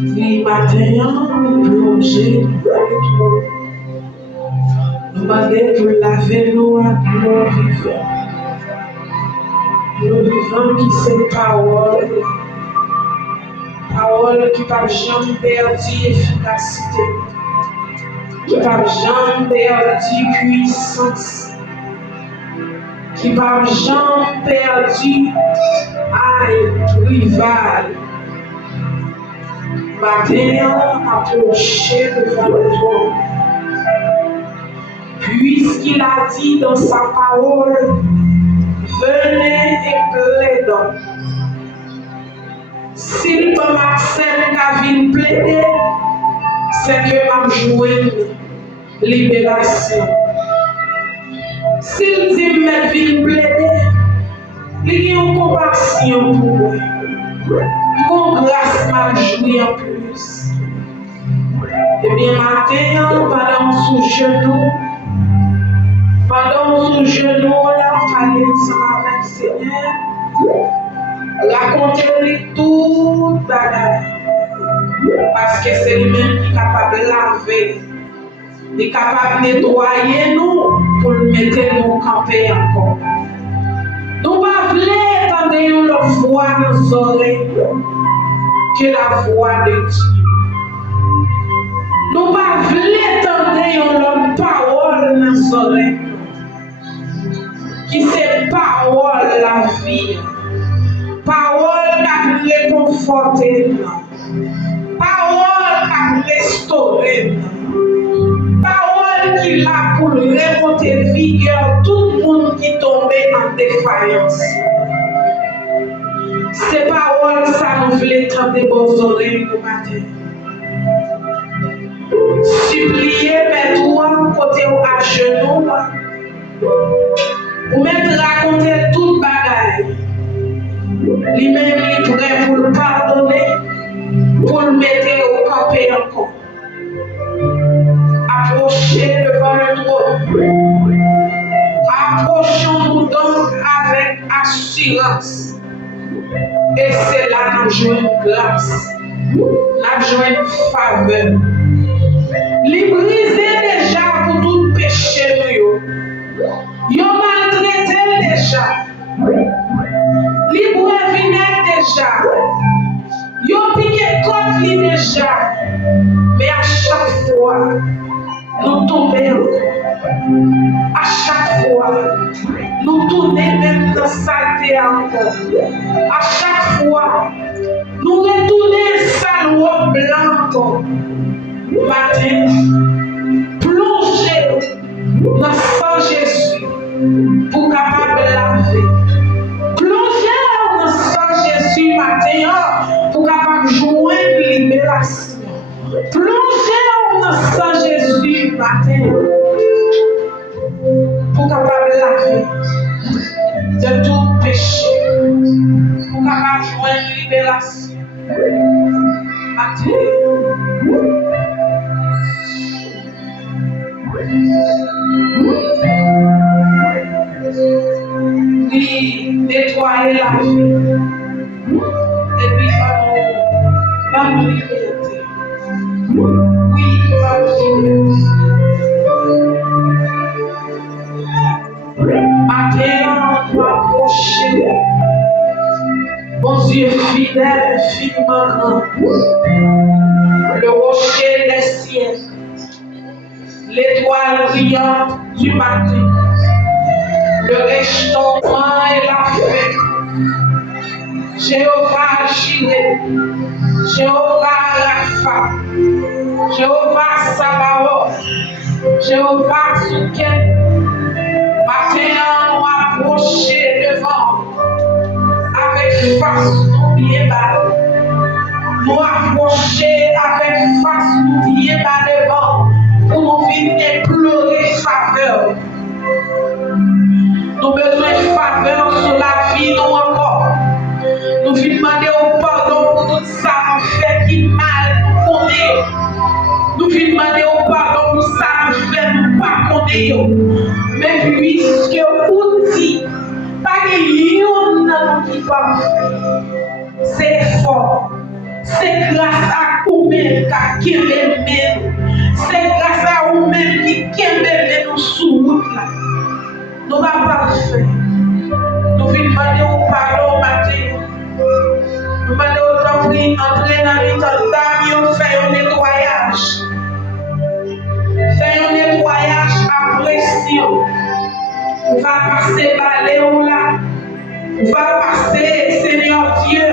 Oui, matin, nous plonger avec nous. Nous demander pour laver nous à nous vivants. Nous vivons qui c'est parole. Parole qui n'a jamais perdu efficacité. Qui n'a jamais perdu puissance. Qui n'a jamais perdu rival. Matin, approcher devant le trône. Puisqu'il a dit dans sa parole, venez et plaidons. S'il peut m'accepter qu'à venir plaider, c'est que m'a joué libération. S'il dit me venir plaider, il y a une compassion pour moi. Mon grâce m'a joué en plus. Et bien maintenant, pendant sous genou, là, parler ensemble avec le Seigneur, raconter tout bagaille. Parce que c'est lui-même qui est capable de laver, il est capable de nettoyer nous pour le mettre nous camper encore. Nous ne voulons pas entendre la voix dans nos oreilles que la voix de Dieu. Nous ne voulons pas entendre la parole dans nos oreilles qui c'est parole la vie. Parole qui a réconforté nous. Parole qui a restauré nous. Parole qui est là pour remonter vigueur tout le monde qui tombait en défaillance. Ces paroles, ça nous voulait tendre vos oreilles le matin. Supplier, mettre-toi côté à genoux, ou même raconter toute bagaille. Lui-même est prêt pour le pardonner, pour le mettre au campé encore. Approchez devant le trône. Approchons-nous donc avec assurance. Et c'est là que nous jouons grâce. Nous jouons faveur. Les briser déjà pour tout péché. Ils ont maltraité déjà. Les bois vinaigre déjà. Ils ont piqué côte déjà. Mais à chaque fois, nous tombons. À chaque fois, nous tournons même dans la saleté encore. À chaque fois, nous retournons sale robe blanc. Matin, plongez dans le sang Jésus pour capable laver. Plongez dans le sang Jésus matin pour capable joindre libération. Plongez dans le sang Jésus matin pour capable laver de tout péché. Pour capable joindre libération. Matin. Oui, nettoyer la vie. Et puis, pas nous liberté. Oui, pas nous liberté. Matin, on doit approcher. Bon Dieu fidèle, infiniment grand. Le rocher des ciels. L'étoile brillante du matin, le restaurant et la fête. Jéhovah Jireh, Jéhovah Rapha, Jéhovah Sabaoth, Jéhovah Souken. Matin, nous approcher devant avec face n'oubliez pas. Nous approcher avec face n'oubliez pas devant. Pour nous venir pleurer faveur. Nous avons besoin de faveur sur la vie, nous encore. Nous venons demander au pardon pour tout ça nous fait qui mal qu'on est. Nous venons demander au pardon pour ça nous fait nous pas qu'on est. Mais puisque vous dites, pas de lion qui va faire. C'est fort. C'est grâce à même qui kembe. C'est grâce à vous-même qui kembe nous sous route là. Nous pas parfait. Nous venons demander au pardon matin. Nous demandons au temps entrer dans les temps d'âme, faire un nettoyage. Faire un nettoyage après si on va passer par Léo là. On va passer, Seigneur Dieu,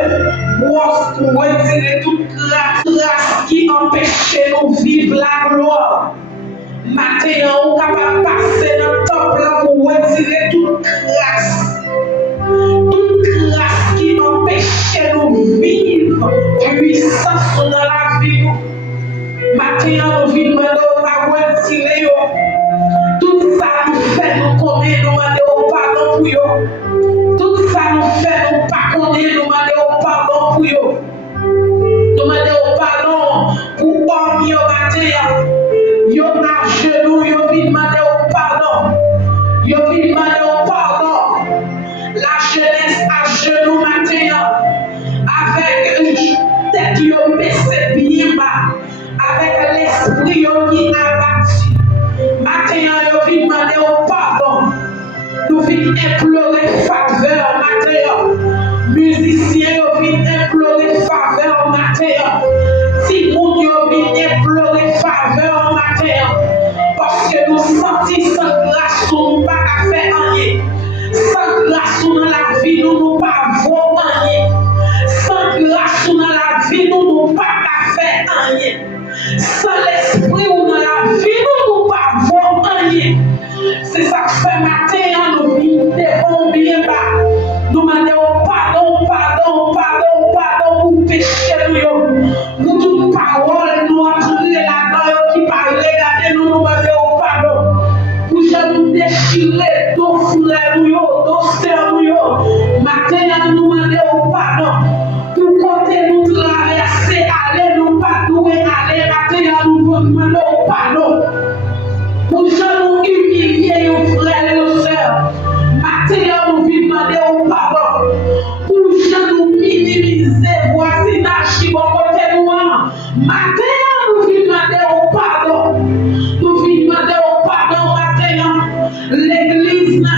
pour retirer toute grâce qui empêche nous de vivre la gloire. Maintenant, on est capable de passer dans le temple pour retirer toute grâce. Toute grâce qui empêche nous de vivre puissance dans la vie. Maintenant, nous vivons dans la retirer. Tout ça nous fait nous connaître, nous demander au pardon pour eux. Tout ça nous fait nous pas connaître, nous demander au pardon pour eux. Nous demander au pardon pour hommes yo matin. Yo à genoux, yo vient demander au pardon. Yo vient demander au pardon. La jeunesse à genoux matin. Avec tête yo baissé bien bas. Avec l'esprit yo qui abattu. Matin yo vient demander au pardon. Nous venons implorer faveur matin. Musiciens viennent implorer faveur matin. Si nous venons implorer faveur matin. Parce que nous sentons sans grâce, nous ne pouvons pas faire rien. Sans grâce dans la vie, nous ne pouvons pas voir rien. Sans grâce dans la vie, nous ne pouvons pas faire rien. Sans l'esprit dans la vie, nous ne pouvons pas voir rien. C'est ça que fait matin, nous vivons bien bas. Nous demandons pardon pour péché nous. Pour toute parole, nous entrer là-dedans qui parle, regardez nous demandons pardon. Pour que nous déchirer nos frères, nos sœurs, matin, nous demandons pardon. Pour côté nous traverser, aller, nous pas douer, aller, matin, nous demandons pardon. Pour que nous humilier nos frères et nos sœurs. Matin, nous venons demander au pardon. Pour que nous minimiser voisinage qui vont côté nous. Matin, nous venons demander au pardon. Nous venons demander au pardon matin. L'église à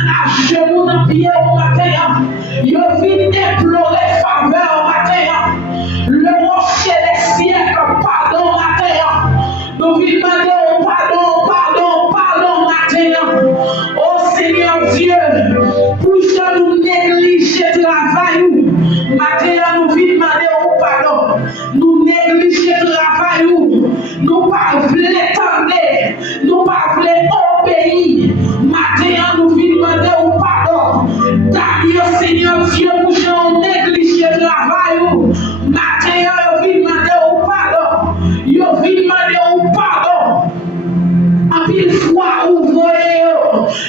genoux dans le pied au matin. Nous venons implorer faveur matin. Le rocher des siècles, pardon matin. Nous venons demander au pardon matin. Oh Seigneur Dieu, pour que nous négliger le travail, matin nous venons demander au pardon. Nous négliger le travail, nous ne pas voulons tendre, nous ne pas voulons obéir. Matin nous venons demander au pardon. D'ailleurs Seigneur Dieu, pour que nous négliger le travail, matin nous venons demander au pardon. Nous venons demander au pardon. En pile fois où vous voyez,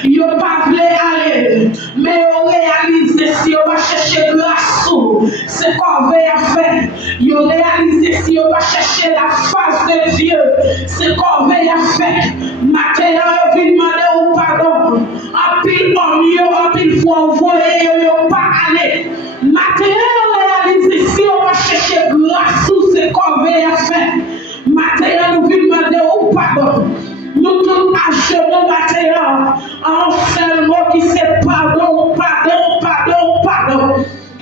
vous pas voulu aller, mais vous réalisez si vous va chercher grâce, c'est quoi vous avez fait. Vous réalisez si vous va chercher la face de Dieu, c'est quoi vous avez fait. Maintenant, vous demandez au pardon. En pile fois où vous voyez, vous pas aller. Maintenant, vous réalisez si vous va chercher grâce, c'est quoi vous avez fait. Maintenant, nous demandez au pardon. Nous tous à genoux matin, en seul mot qui c'est pardon.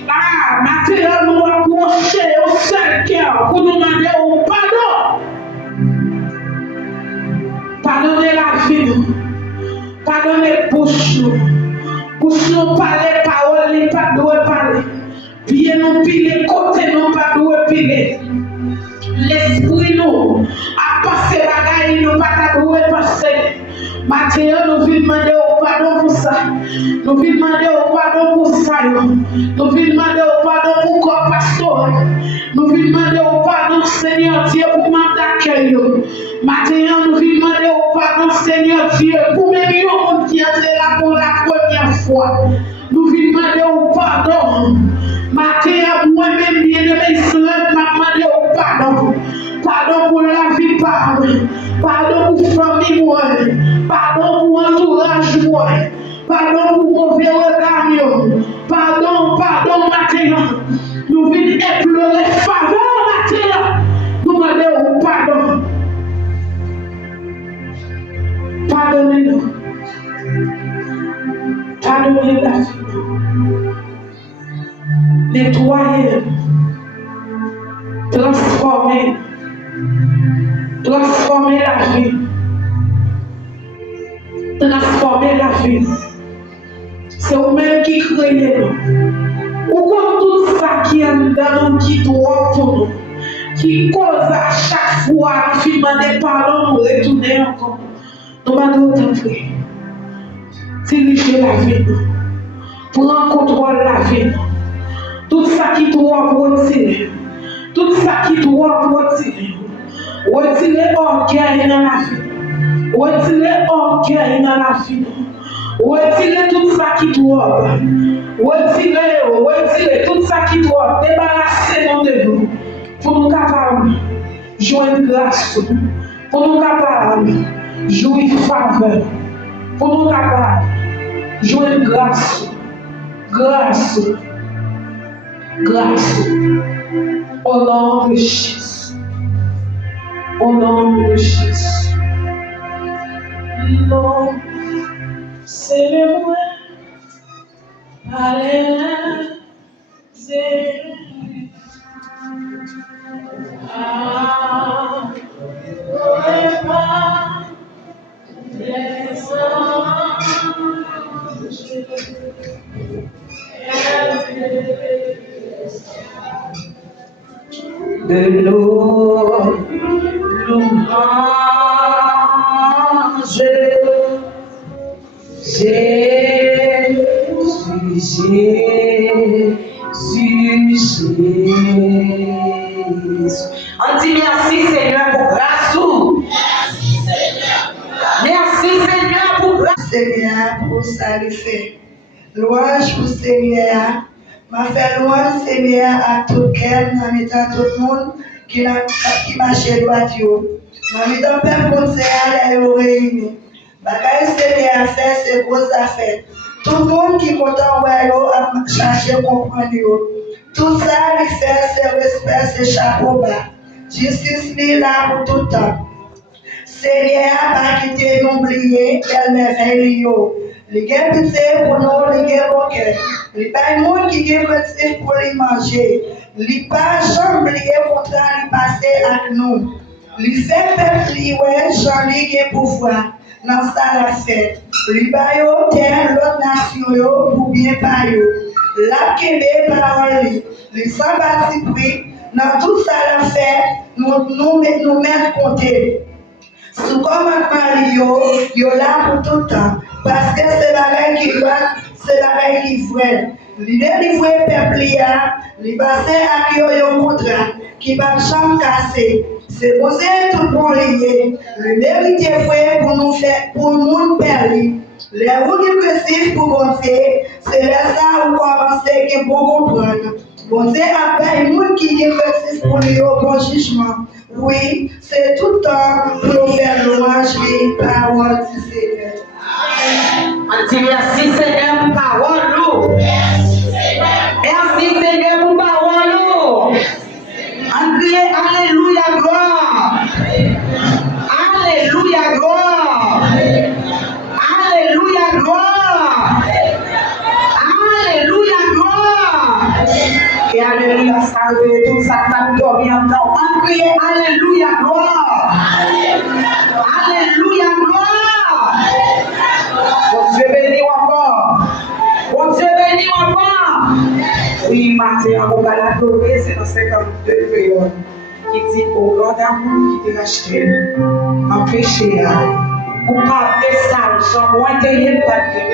Ah, matin, nous approcher au seul cœur pour nous demander au pardon. Pardonnez la vie, pardonnez bouche nous. Bouche nous parler, parole, nous pas doit parler. Pied nous piler, côté nous pas doit piler. L'esprit nous a passé bagaille, nous pas doit passer. Matin, nous venons demander au pardon pour ça. Nous venons demander au pardon pour ça. Nous venons demander au pardon pour corps pasteur. Nous venons demander au pardon, Seigneur Dieu, pour mandat d'accueil. Matin, nous venons demander au pardon, Seigneur Dieu, pour même gens qui entrent là pour la première fois. Nous venons demander au pardon. Matin, moi-même, bien-aimé, je demandé au pardon. Pardon pour la vie, pardon pour la famille, pardon pour l'entourage, pardon pour mauvais regard, pardon, matin. Nous venons implorer faveur, matin. Nous demandons Transformer la vie. Transformer la vie. C'est vous-même qui créez nous. Ou comme tout ça qui est dans nous, qui doit pour nous, qui cause à chaque fois, nous filmons des parents, nous retourner encore. Nous allons autant frère. Diriger la vie, prendre contrôle de la vie. Tout ça qui doit retirer. Tout ça qui doit retirer. Retirer orgueil dans la vie. Retirer orgueil dans la vie. Retirer tout ça qui doit. Retirer tout ça qui doit. Débarrasser de nous. Pour nous capables de jouer grâce. Pour nous capables de jouer faveur. Pour nous capables de jouer grâce. Grâce. Grâce. Au nom de Jésus. Au nom de Jésus. Non, c'est le moi. Allez, c'est ah, pas les anges. De louange, Jésus. On dit merci Seigneur pour grâce. Merci Seigneur pour grâce. Seigneur pour ça le fait. Louange pour Seigneur. M'a fait louange Seigneur à tout cœur, en mettant tout le monde qui marche droit. M'a mis dans le peuple Seigneur les réunis. Bagaille Seigneur fait c'est grosse affaire. Tout le monde qui est content à chercher à comprendre. Tout ça lui fait c'est respect, c'est chapeau bas. Justice lui là pour tout le temps. Seigneur pas quitter nous oublier, elle merveille. Les gars pitié pour nous, les gars au cœur. Les pas de monde qui est motif pour les manger. Les pas jamais oublier contrat les passer avec nous. Les fait peuple ouais, j'en ai pouvoir. Dans ça la fête. Les bayo terre l'autre nation pour bien par yo. La Québec parole les sans bâti prix. Dans tout ça la fête, nous mettre compter. Sous commandement yo là pour tout le temps. Parce que c'est la règle qui doit, c'est la règle qui fait. L'idée de jouer peuple, les passer à qui ont contrat, qui va jamais casser. C'est pour ça tout le monde lié. Le vérité fait pour nous faire, pour nous perdre. Les routes précises pour monter, c'est là ça où commencer qui pour comprendre. Bon, c'est après le monde qui est précis pour lui au bon jugement. Oui, c'est tout le temps pour faire louange et parole du Seigneur. On dit merci Seigneur pour parole. Merci Seigneur pour parole. On dit Alléluia gloire. Alléluia gloire. Alléluia gloire. Alléluia gloire. Et Alléluia salve tout ça qui a dormi en temps. On crie Alléluia gloire. Alléluia gloire. Bon Dieu béni encore. Bon Dieu béni encore. Oui, Matthieu, on va l'adorer, c'est dans 52 créoles qui dit au grand amour qui t'a racheté, en péché, ou pas des salles, sans moins terrible, pas de